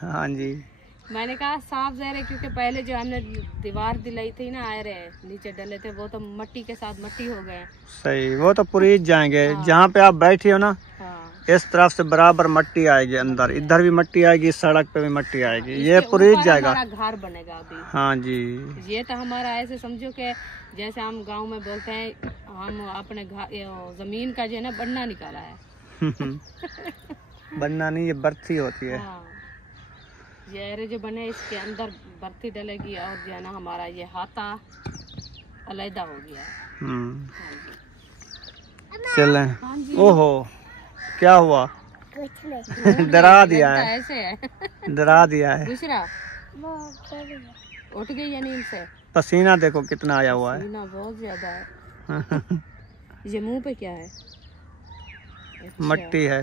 हाँ जी, मैंने कहा साफ ज़ाहिर है, क्योंकि पहले जो हमने दीवार दिलाई थी ना, आए रहे नीचे डले थे, वो तो मट्टी के साथ मट्टी हो गए। सही, वो तो पुरीज जाएंगे। हाँ। जहाँ पे आप बैठी हो ना, हाँ, इस तरफ से बराबर मट्टी आएगी अंदर, इधर भी मट्टी आएगी, सड़क पे भी मट्टी आएगी, ये पुरीज जाएगा, घर बनेगा अभी। हाँ जी, ये तो हमारा ऐसे समझो कि जैसे हम गाँव में बोलते हैं, हम अपने जमीन का जो है ना बन्ना निकाला है। बन्ना नहीं, ये बर्थी होती है। हाँ, ये एरे जो बने इसके अंदर बर्ती डलेगी, और जो है ना हमारा ये हाथा अलहदा हो गया है। चले, ओहो क्या हुआ? डरा दिया है, ऐसे है, डरा दिया है। दूसरा उठ गई है नींद से। पसीना देखो कितना आया हुआ है, पसीना बहुत ज्यादा है। ये मुंह पे क्या है? मट्टी है।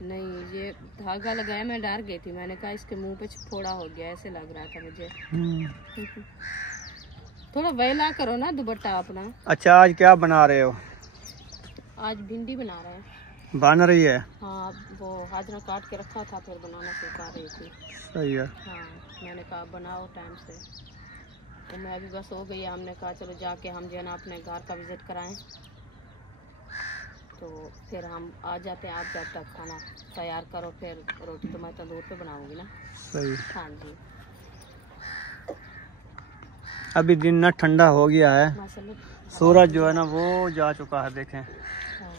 नहीं, ये धागा लगाया, मैं डर गई थी, मैंने कहा इसके मुंह पे फोड़ा हो गया, ऐसे लग रहा था मुझे। थोड़ा वेला करो ना दुपट्टा अपना। अच्छा, आज क्या बना रहे हो? आज भिंडी बना रहे हैं। बन रही है? हाँ, वो हाजरा काट के रखा था, फिर बनाना सिखा रही थी। सही है। हाँ, मैंने कहा बनाओ टाइम से, तो मैं अभी बस हो गई। हमने कहा चलो जाके हम जो है ना अपने घर का विजिट कराएं, तो फिर हम आ जाते हैं। आप जब तक खाना तैयार करो, फिर रोटी तो मैं तंदूर पे बनाऊंगी ना। सही। हाँ जी। अभी दिन ना ठंडा हो गया है, माशाल्लाह। सूरज जो है ना वो जा चुका है, देखें। हाँ।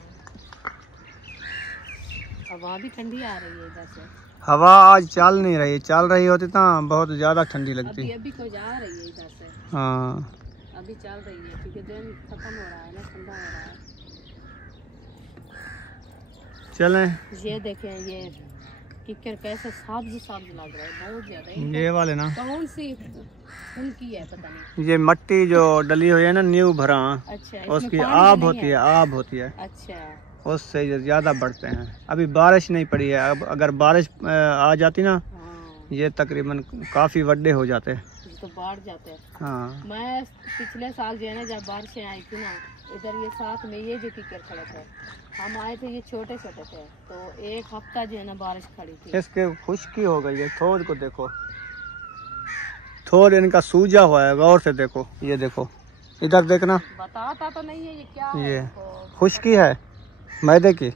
हवा भी ठंडी आ रही है इधर से। हवा आज चल नहीं रही, चल रही होती तो बहुत ज्यादा ठंडी लगती। अभी कोई जा रही है इधर से। हाँ, अभी चल रही है क्योंकि दिन खत्म हो रहा है ना, ठंडा हो रहा है। चलें। ये देखें, ये किक्कर कैसे सब्ज सब्ज लग रहा है, बहुत ज्यादा। ये वाले ना कौन सी उनकी है पता नहीं। ये मट्टी जो डली हुई है ना, न्यू भरा, अच्छा, उसकी आब होती है, आब होती है, अच्छा, उससे ये ज्यादा बढ़ते हैं। अभी बारिश नहीं पड़ी है, अब अगर बारिश आ जाती ना, हाँ, ये तकरीबन काफी बड़े हो जाते हैं, तो बढ़ जाते हैं। हाँ। मैं पिछले साल जो है ना, जब बारिशें आई थी ना, इधर ये साथ में ये जो किक्कर खड़े थे, हम आए थे, ये छोटे छोटे थे, तो एक हफ्ता जो है ना बारिश खड़ी थी। इसके खुश्की हो गई है, थोड़ को देखो, थोड़ इनका सूजा हुआ है, गौर से देखो, ये देखो, इधर देखना। बताता तो नहीं है ये क्या ये है, खुश्की है मैदे की।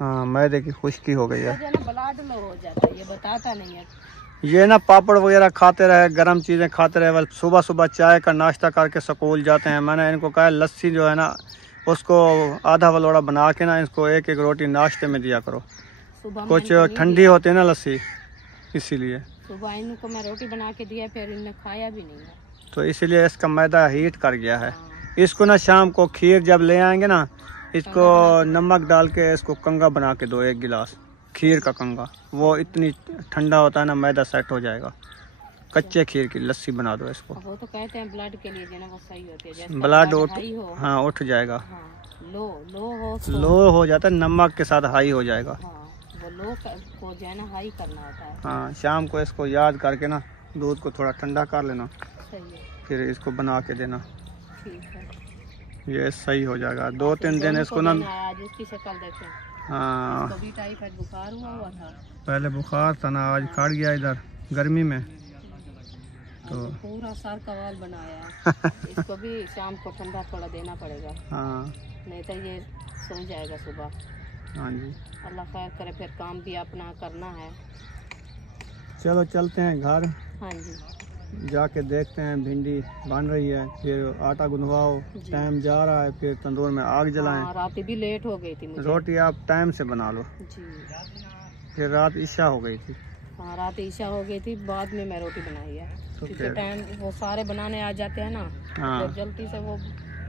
हाँ, मैदे की खुश्की हो गई है, ब्लड लो हो जाता है, ये बताता नहीं है। ये ना पापड़ वगैरह खाते रहे, गर्म चीजें खाते रहे, बस सुबह सुबह चाय का नाश्ता करके स्कूल जाते हैं। मैंने इनको कहा लस्सी जो है ना, उसको आधा वलोड़ा बना के ना, इसको एक एक रोटी नाश्ते में दिया करो, कुछ ठंडी होती है ना लस्सी, इसीलिए। सुबह इनको मैं रोटी बना के दिया, फिर इन्होंने खाया भी नहीं है, तो इसीलिए इसका मैदा हीट कर गया है। इसको ना शाम को खीर जब ले आएंगे ना, इसको नमक डाल के इसको कंगा बना के दो, 1 गिलास खीर का कंगा, वो इतनी ठंडा होता है ना, मैदा सेट हो जाएगा। कच्चे खीर की लस्सी बना दो इसको। वो तो कहते हैं ब्लड के लिए जो ना वो सही होती है, जैसे ब्लड उठ, हाई हो, हाँ उठ जाएगा। हाँ, लो लो हो जाता है, नमक के साथ हाई हो जाएगा। हाँ, वो लो को जो है ना हाई करना होता है। हाँ, शाम को इसको याद करके ना दूध को थोड़ा ठंडा कर लेना, सही है, फिर इसको बना के देना, ठीक है, ये सही हो जाएगा। 2-3 दिन इसको ना, आज इसकी शक्ल देखें। हाँ, कभी टाइफाइड बुखार हुआ था, पहले बुखार था ना, आज काट गया इधर गर्मी में, तो पूरा सर का वाल बनाया। इसको भी शाम को ठंडा थोड़ा देना पड़ेगा, हाँ, नहीं तो ये सो जाएगा सुबह। हाँ जी। अल्लाह खैर करे, फिर काम भी अपना करना है। चलो चलते हैं घर, हाँ जी, जाके देखते हैं भिंडी बन रही है, फिर आटा गुंदवाओ, टाइम जा रहा है, फिर तंदूर में आग जलाएं। हाँ, रात भी लेट हो गई थी मुझे। रोटी आप टाइम से बना लो जी, फिर रात ईशा हो गई थी। हाँ, रात ईशा हो गई थी, बाद में मैं रोटी बनाई है, तो क्योंकि टाइम वो सारे बनाने आ जाते हैं ना, हाँ, तो जल्दी से वो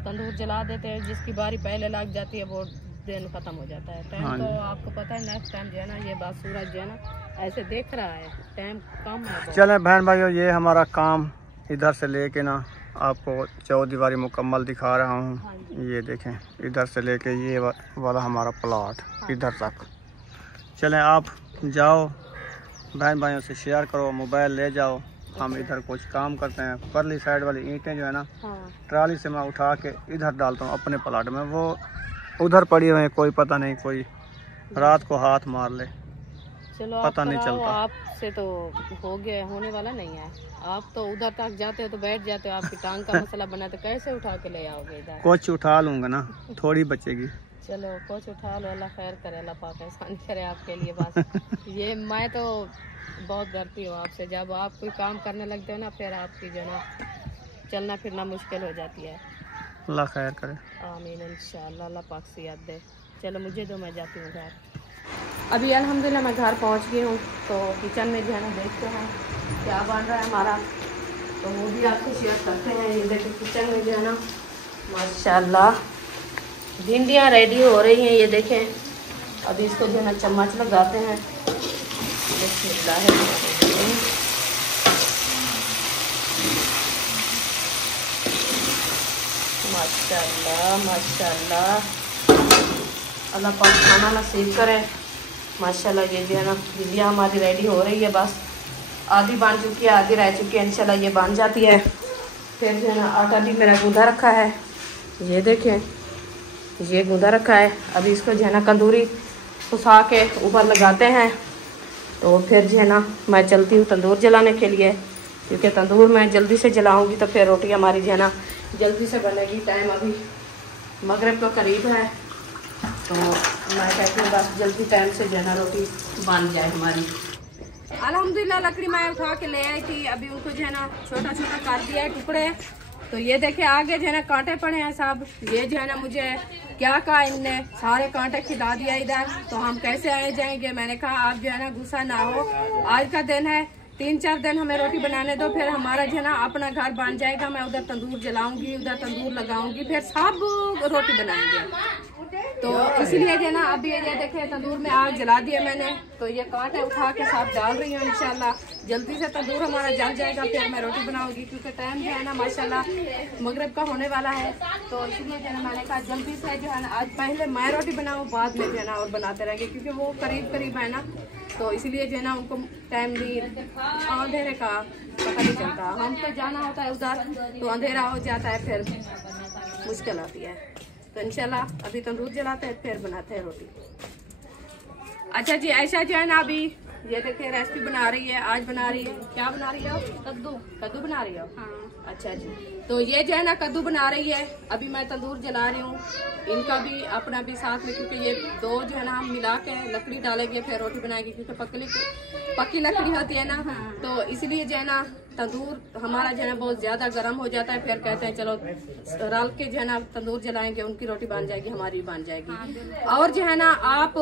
तंदूर जला देते हैं, जिसकी बारी पहले लग जाती है वो दिन खत्म हो जाता है। टाइम हाँ तो आपको पता है, नेक्स्ट टाइम जो है ना, ये बात सूरज जो है ना ऐसे देख रहा है, टाइम कम है बहुत। चले बहन भाइयों, ये हमारा काम इधर से लेके ना आपको चौदीवारी मुकम्मल दिखा रहा हूँ। हाँ, ये देखें, इधर से लेके ये वाला हमारा प्लॉट इधर तक। चलें, आप जाओ, बहन भाइयों से शेयर करो, मोबाइल ले जाओ, हम इधर कुछ काम करते हैं। परली साइड वाली ईंटें जो है ना, हाँ, ट्राली से मैं उठा के इधर डालता हूँ अपने प्लाट में, वो उधर पड़ी हुई है, कोई पता नहीं, कोई रात को हाथ मार ले, चलो पता नहीं चलता। आपसे तो हो गया, होने वाला नहीं है। आप तो उधर तक जाते हो तो बैठ जाते हो, आपकी टांग का मसला बना, तो कैसे उठा के ले आओगे इधर? कुछ उठा लूँगा ना, थोड़ी बचेगी। चलो कुछ उठा लो, अल्लाह खैर करे, अल्लाह पाक एहसान करे आपके लिए। बस ये मैं तो बहुत डरती हूँ आपसे, जब आप कोई काम करने लगते हो ना, फिर आपकी जो ना चलना फिरना मुश्किल हो जाती है। अल्लाह खैर करे, आमीन, इंशाअल्लाह, अल्लाह पाक से याद दे। चलो मुझे दो, मैं जाती हूँ घर। अभी अल्हम्दुलिल्लाह मैं घर पहुँच गई हूँ, तो किचन में जो है ना देखते हैं क्या बन रहा है हमारा, तो वो भी आपसे शेयर करते हैं। ये देखिए किचन में जो है ना माशाल्लाह भिंडियाँ रेडी हो रही हैं, ये देखें। अभी इसको जो है ना चम्मच लगाते हैं, माशाल्लाह माशाल्लाह, अल्लाह पाक खाना नसीब करे। माशाल्लाह ये जो है ना भिंडियाँ हमारी रेडी हो रही है, बस आधी बन चुकी है, आधी रह चुकी है, इंशाल्लाह ये बन जाती है। फिर जो है ना आटा भी मेरा गूंदा रखा है, ये देखें ये गूंदा रखा है। अभी इसको जो है ना तंदूरी उठा के ऊपर लगाते हैं, तो फिर जो है ना मैं चलती हूँ तंदूर जलाने के लिए, क्योंकि तंदूर में जल्दी से जलाऊंगी तो फिर रोटी हमारी जो है ना जल्दी से बनेगी। टाइम अभी मगरिब का करीब है, तो मैं कहती हूँ बस जल्दी टाइम से जो है ना रोटी बन जाए हमारी। अल्हम्दुलिल्लाह लकड़ी मैं उठा के ले आई थी, अभी उनको जो है ना छोटा छोटा काट दिया है टुकड़े। तो ये देखे आगे जो है ना कांटे पड़े हैं सब, ये जो है ना मुझे क्या कहा इनने, सारे कांटे खिला दिया इधर, तो हम कैसे आए जाएंगे। मैंने कहा आप जो है ना गुस्सा ना हो, आज का दिन है, 3-4 दिन हमें रोटी बनाने दो, फिर हमारा जो है ना अपना घर बन जाएगा। मैं उधर तंदूर जलाऊंगी, उधर तंदूर लगाऊंगी, फिर सब रोटी बनाएंगे। तो इसलिए जो है ना अभी ये देखे तंदूर में आग जला दिया मैंने, तो ये कांटे उठा के साफ डाल रही हूँ। इंशाल्लाह जल्दी से तंदूर हमारा जल जाएगा, फिर मैं रोटी बनाऊंगी, क्योंकि टाइम जो है ना माशाल्लाह मगरिब का होने वाला है। तो इसलिए जो है ना मैंने कहा जल्दी से जो है ना आज पहले मैं रोटी बनाऊँ, बाद में जो है ना और बनाते रहेंगे, क्योंकि वो करीब करीब है ना, तो इसलिए जो है ना उनको टाइम भी अंधेरे का पता नहीं चलता। हम तो जाना होता है उधर तो अंधेरा हो जाता है, फिर मुश्किल आती है। तो इंशाल्लाह अभी तंदूर जलाते हैं, फिर बनाते हैं रोटी। अच्छा जी, ऐसा जो है ना अभी ये देखिए रेसिपी बना रही है, आज बना रही है, क्या बना रही है? कद्दू बना रही है। हाँ। अच्छा जी, तो ये जो है ना कद्दू बना रही है, अभी मैं तंदूर जला रही हूँ, इनका भी अपना भी साथ में, क्योंकि ये दो जो है ना हम मिला के लकड़ी डालेंगे फिर रोटी बनाएंगे, क्योंकि पक्की लकड़ी होती है ना। हाँ। तो इसलिए जो है ना तंदूर हमारा जो है ना बहुत ज्यादा गर्म हो जाता है, फिर कहते हैं चलो रल के जो है ना तंदूर जलाएंगे, उनकी रोटी बन जाएगी, हमारी भी बन जाएगी। और जो है ना आप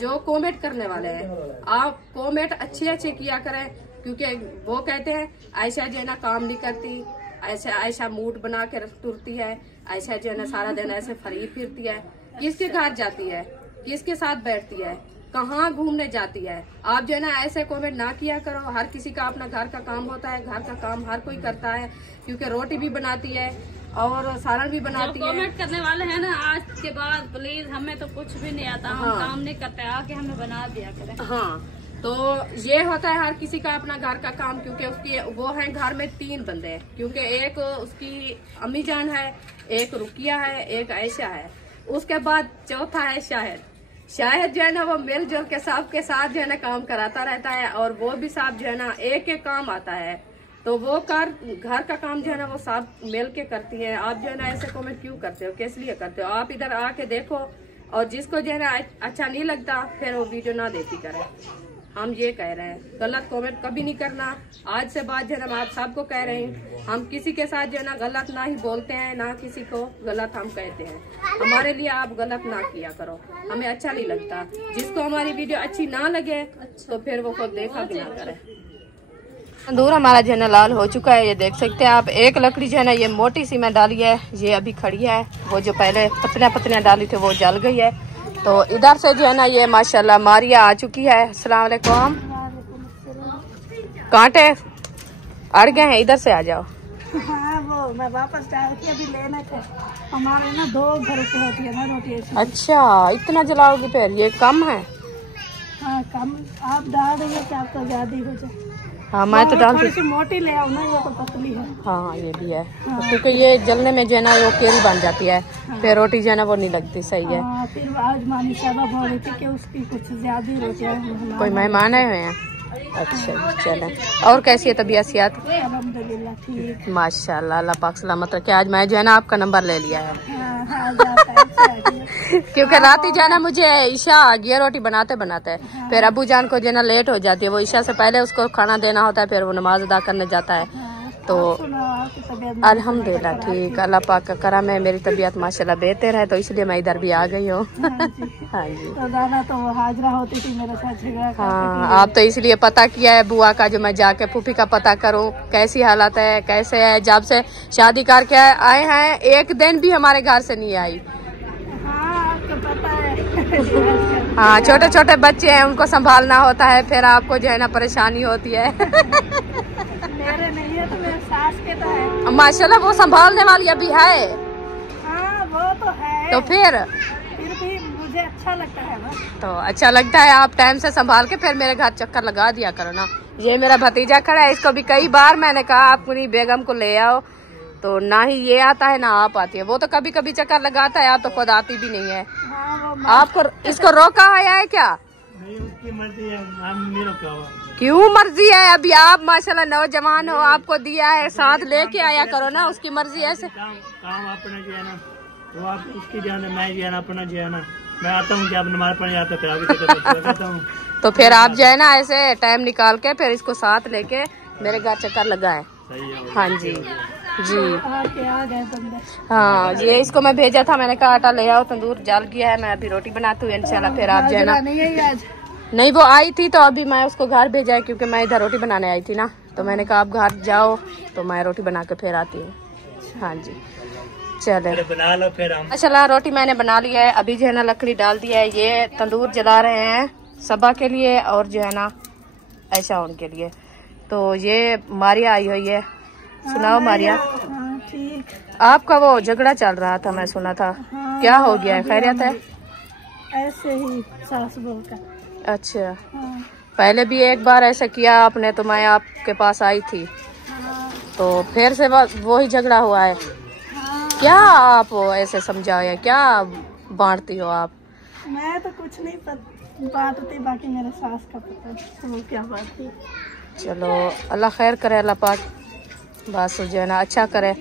जो कमेंट करने वाले हैं, आप कमेंट अच्छे किया करें, क्योंकि वो कहते हैं आयशा जो है ना काम नहीं करती, ऐसा मूड बना के तुरती है, ऐसा जो है ना सारा दिन ऐसे फरी फिरती है, किसके घर जाती है, किसके साथ बैठती है, कहाँ घूमने जाती है। आप जो है ना ऐसे कमेंट ना किया करो। हर किसी का अपना घर का काम होता है, घर का काम हर कोई करता है, क्योंकि रोटी भी बनाती है और सालन भी बनाती है। कमेंट करने वाले हैं ना आज के बाद प्लीज, हमें तो कुछ भी नहीं आता, हम काम नहीं करते, आके हमें बना दिया करें। हाँ, तो ये होता है हर किसी का अपना घर का काम, क्योंकि उसकी वो है घर में 3 बंदे हैं, क्योंकि एक उसकी अम्मी जान है, एक रुकिया है, एक आयशा है, उसके बाद चौथा है शाहिद जो है ना वो मिलजुल के सबके साथ जो है ना काम कराता रहता है, और वो भी साथ जो है ना एक काम आता है, तो वो घर का काम जो है ना वो सब मिल के करती है। आप जो है ना ऐसे कमेंट क्यों करते हो, किस लिए करते हो? आप इधर आके देखो, और जिसको जो है ना अच्छा नहीं लगता फिर वो वीडियो ना देखी करे। हम ये कह रहे हैं गलत कमेंट कभी नहीं करना। आज से बात जो है ना आप सबको कह रहे हैं, हम किसी के साथ जो है ना गलत ना ही बोलते हैं, ना किसी को गलत हम कहते हैं। हमारे लिए आप गलत ना किया करो, हमें अच्छा नहीं लगता। जिसको हमारी वीडियो अच्छी ना लगे तो फिर वो खुद देखा भी ना करे। तंदूर हमारा जो है ना लाल हो चुका है, ये देख सकते हैं आप। एक लकड़ी जो है ना ये मोटी सी मैं डाली है, ये अभी खड़ी है, वो जो पहले पतलियां डाली थी वो जल गई है। तो इधर से जो है ना ये माशाल्लाह मारिया आ चुकी है। अस्सलाम वालेकुम। कांटे अड़ गए हैं, इधर से आ जाओ। हाँ, वो मैं वापस जाती अभी लेने थे, हमारे ना 2 घर से होती है ना रोटी। अच्छा, इतना जलाओगी फिर, ये कम है? हाँ कम, आप डाल रही है कि आपको ज्यादा हो जाए? हाँ मैं तो डाल, थोड़ी सी मोटी ले आओ ना, ये तो पतली है। हाँ ये भी है। हाँ। क्योंकि ये जलने में जो है ना वो केरी बन जाती है। हाँ। फिर रोटी जो है ना वो नहीं लगती। सही है। हाँ, फिर आज मानी साहब बोल रही थी कि उसकी कुछ ज्यादा रोटी है। कोई मेहमान आए हुए हैं? अच्छा चलो, और कैसी है तबीयत सियात? अल्हम्दुलिल्लाह ठीक, माशाल्लाह, अल्लाह पाक सलामत रखे। आज मैं जो है ना आपका नंबर ले लिया है। क्योंकि रात ही जो है ना मुझे ईशा आ गई रोटी बनाते बनाते। फिर अबू जान को जो है ना लेट हो जाती है, वो ईशा से पहले उसको खाना देना होता है, फिर वो नमाज अदा करने जाता है। तो अल्हम्दुलिल्लाह ठीक, अल्लाह पाक का करम है, मेरी तबीयत माशाल्लाह बेहतर है, तो इसलिए मैं इधर भी आ गई हूँ। हाँ जी, तो हाजरा होती थी मेरे साथ। हाँ, आप तो इसलिए पता किया है बुआ का, जो मैं जाके फूफी का पता करूँ कैसी हालत है, कैसे है। जब से शादी करके आए हैं एक दिन भी हमारे घर से नहीं आई। हाँ, आपको पता है। हाँ, छोटे छोटे बच्चे हैं, उनको संभालना होता है, फिर आपको जो है ना परेशानी होती है। मेरे नहीं है तो मेरे सास के तो है। माशाल्लाह वो संभालने वाली अभी है। हाँ वो तो है, तो फिर भी मुझे अच्छा अच्छा लगता है ना। तो अच्छा लगता है, आप टाइम से संभाल के फिर मेरे घर चक्कर लगा दिया करो ना। ये मेरा भतीजा खड़ा है, इसको भी कई बार मैंने कहा आप अपनी बेगम को ले आओ, तो ना ही ये आता है ना आप आती है। वो तो कभी कभी चक्कर लगाता है, आप तो खुद आती भी नहीं है। आपको इसको रोका है क्या? उसकी मर्जी है, हम नहीं रोका हुआ। क्यों मर्जी है? अभी आप माशाल्लाह नौजवान हो, आपको दिया है, साथ लेके आया करो ना। उसकी मर्जी ऐसे काम अपना जो है ना, वो आप उसकी जो है ना, मैं जो है ना अपना जो है ना, मैं आता हूँ, जब हमारे पास आता फिर आता हूँ। तो फिर आप जो है ना ऐसे टाइम निकाल के फिर इसको साथ लेके मेरे घर चक्कर लगाए। हाँ जी जी हाँ, ये इसको मैं भेजा था, मैंने कहा आटा ले आओ, तंदूर जल गया है, मैं अभी रोटी बनाती हूँ इंशाल्लाह। फिर आप जो है ना, नहीं वो आई थी तो अभी मैं उसको घर भेजा है, क्योंकि मैं इधर रोटी बनाने आई थी ना, तो मैंने कहा आप घर जाओ तो मैं रोटी बना के फिर आती हूँ। हाँ जी चले बना लो फिर हम। माशाल्लाह रोटी मैंने बना ली है, अभी जो है ना लकड़ी डाल दी है, ये तंदूर जला रहे हैं सबा के लिए और जो है ना ऐशा उनके लिए। तो ये मारिया आई हुई है, सुनाओ मारिया। ठीक, आपका वो झगड़ा चल रहा था, मैं सुना था, क्या हो गया है? खैरियत है? ऐसे ही सास बहू का। अच्छा, पहले भी एक बार ऐसा किया आपने, तो मैं आपके पास आई थी, तो फिर से वही झगड़ा हुआ है क्या? आप ऐसे समझाओ, क्या बांटती हो आप? मैं तो कुछ नहीं बांटती, बाकी मेरे सास का पता वो क्या बांटती। चलो अल्लाह खैर करे, अल्लाह पाक बस जो है ना अच्छा करे।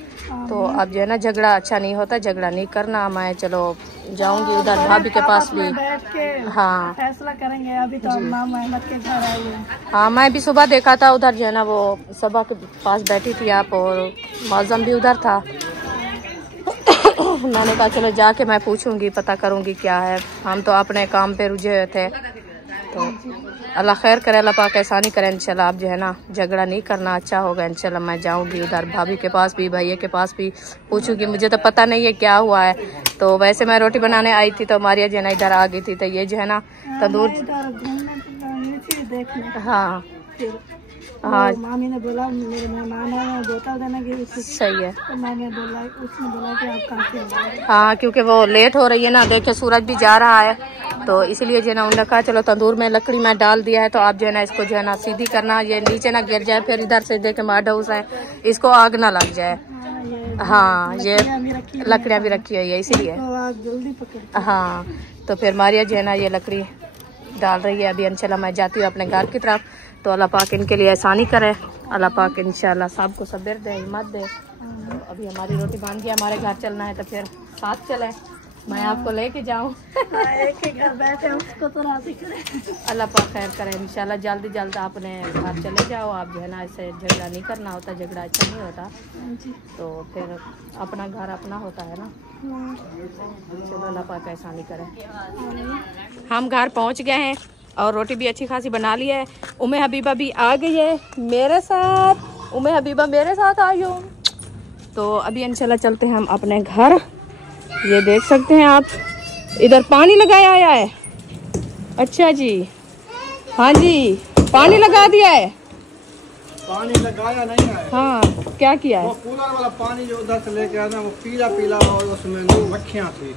तो अब जो है ना झगड़ा अच्छा नहीं होता, झगड़ा नहीं करना। मैं चलो जाऊंगी उधर भाभी के पास भी, बैठ के हाँ फैसला करेंगे। अभी तो मामा अहमद के घर आई है। हाँ, मैं भी सुबह देखा था उधर जो है ना वो सबा के पास बैठी थी आप, और मौसम भी उधर था। मैंने कहा चलो जाके मैं पूछूंगी, पता करूंगी क्या है। हम तो अपने काम पे रुझे हुए थे, तो अल्लाह खैर करे, अल्लाह पाक एहसानी करे इंशाल्लाह। आप जो है ना झगड़ा नहीं करना, अच्छा होगा इंशाल्लाह। मैं जाऊंगी उधर भाभी के पास भी, भैया के पास भी पूछूंगी, मुझे तो पता नहीं है क्या हुआ है। तो वैसे मैं रोटी बनाने आई थी तो मारिया जो है ना इधर आ गई थी, तो ये जो है ना तंदूर, हाँ हाँ मामी ने बोला मेरे मेहमान है, बोतल देने की। सही है, तो मैंने बोला, उसने बोला कि आप कहाँ से? हाँ क्योंकि वो लेट हो रही है ना, देखे सूरज भी जा रहा है, तो इसलिए जो है ना उन्होंने कहा चलो तंदूर में लकड़ी में डाल दिया है, तो आप जो है ना इसको जो है ना सीधी करना, ये नीचे ना गिर जाए, फिर इधर से देखे मार हाउस है, इसको आग ना लग जाए। हाँ ये लकड़ियाँ भी रखी हुई है इसीलिए। जल्दी पकड़। हाँ तो फिर मारिया जो है ना ये लकड़ी डाल रही है। अभी इंशाल्लाह मैं जाती हूँ अपने घर की तरफ, तो अल्लाह पाक इनके लिए आसानी करे, अल्लाह पाक इंशाल्लाह सबको सब्र दे, हिम्मत दे। तो अभी हमारी रोटी बन गई, हमारे घर चलना है, तो फिर साथ चले, मैं आपको लेके जाऊँ। एक ही घर बैठे उसको तो राजी करे। अल्लाह पाक खैर करे इंशाल्लाह, जल्दी जल्द अपने घर चले जाओ। आप जो है ना ऐसे झगड़ा नहीं करना होता, झगड़ा अच्छा नहीं होता, तो फिर अपना घर अपना होता है ना। चलो अल्लाह पाक आसानी करे। हम घर पहुंच गए हैं और रोटी भी अच्छी खासी बना ली है। उम्मे हबीबा भी आ गई है मेरे साथ, उम्मे हबीबा मेरे साथ आई हो। तो अभी इंशाल्लाह चलते हैं हम अपने घर। ये देख सकते हैं आप, इधर पानी लगाया आया है। अच्छा जी, हाँ जी, पानी लगा दिया है। पानी लगाया नहीं है। हाँ, क्या किया है? वो कूलर वाला पानी जो उधर से लेके आया था, वो पीला पीला और उसमें मक्खियाँ थी।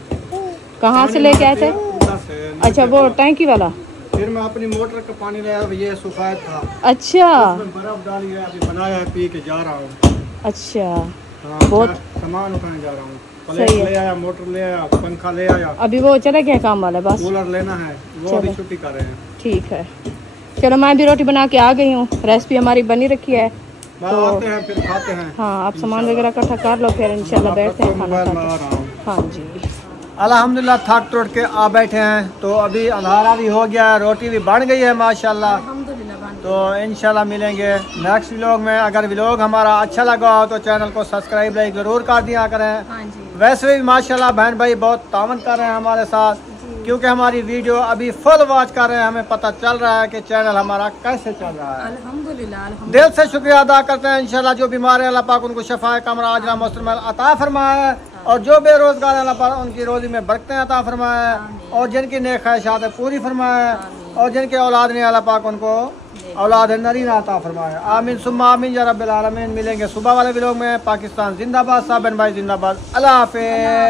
कहाँ से लेके आए थे? उधर से। अच्छा, वो टैंकी वाला। फिर मैं अपनी मोटर का पानी ले आया, ये सफेद था। अच्छा, उसमें बर्फ डाली है, अभी बनाया है, पी के जा रहा हूँ। अच्छा, हाँ, बहुत सामान उठाने जा रहा हूँ। सही है। ले आया, मोटर ले आया, पंखा ले आया। अभी वो चले गए काम वाले, बस कूलर लेना है, वो अभी छुट्टी कर रहे हैं। ठीक है, चलो मैं भी रोटी बना के आ गई हूँ, रेसिपी हमारी बनी रखी है, तो आते हैं फिर खाते हैं। हाँ आप सामान वगैरह इकट्ठा कर लो, फिर इंशाल्लाह बैठते हैं खाना खाते। हाँ जी, अल्हम्दुलिल्लाह थक टूट के आ बैठे हैं। तो अभी अंधारा भी हो गया है, रोटी भी बन गई है माशाल्लाह। तो इंशाल्लाह मिलेंगे नेक्स्ट व्लॉग में। अगर व्लॉग हमारा अच्छा लगा हो तो चैनल को सब्सक्राइब लाइक ज़रूर कर दिया करें। हाँ जी, वैसे भी माशाल्लाह बहन भाई बहुत तावन कर रहे हैं हमारे साथ, क्योंकि हमारी वीडियो अभी फुल वॉच कर रहे हैं। हमें पता चल रहा है कि चैनल हमारा कैसे चल रहा है। अल्हम्दुलिल्लाह। दिल से शुक्रिया अदा करते हैं। इंशाल्लाह जो बीमार है अल्लाह पाक उनको शफाए कमरा आजरा मुस्तमिल अता फरमाए, और जो बेरोजगार है अल्लाह पाक उनकी रोजी में बरकतें अता फरमाए, और जिनकी नेक ख्वाहिशात पूरी फरमाए, और जिनके औलाद ने अल्लाह पाक उनको औलाद नरीना अता फरमाए। आमीन सुम्मा आमीन या रब्बिल आलमीन। मिलेंगे सुबह वाले व्लॉग में। पाकिस्तान जिंदाबाद, साबिन भाई जिंदाबाद। अल्लाह हाफिज़।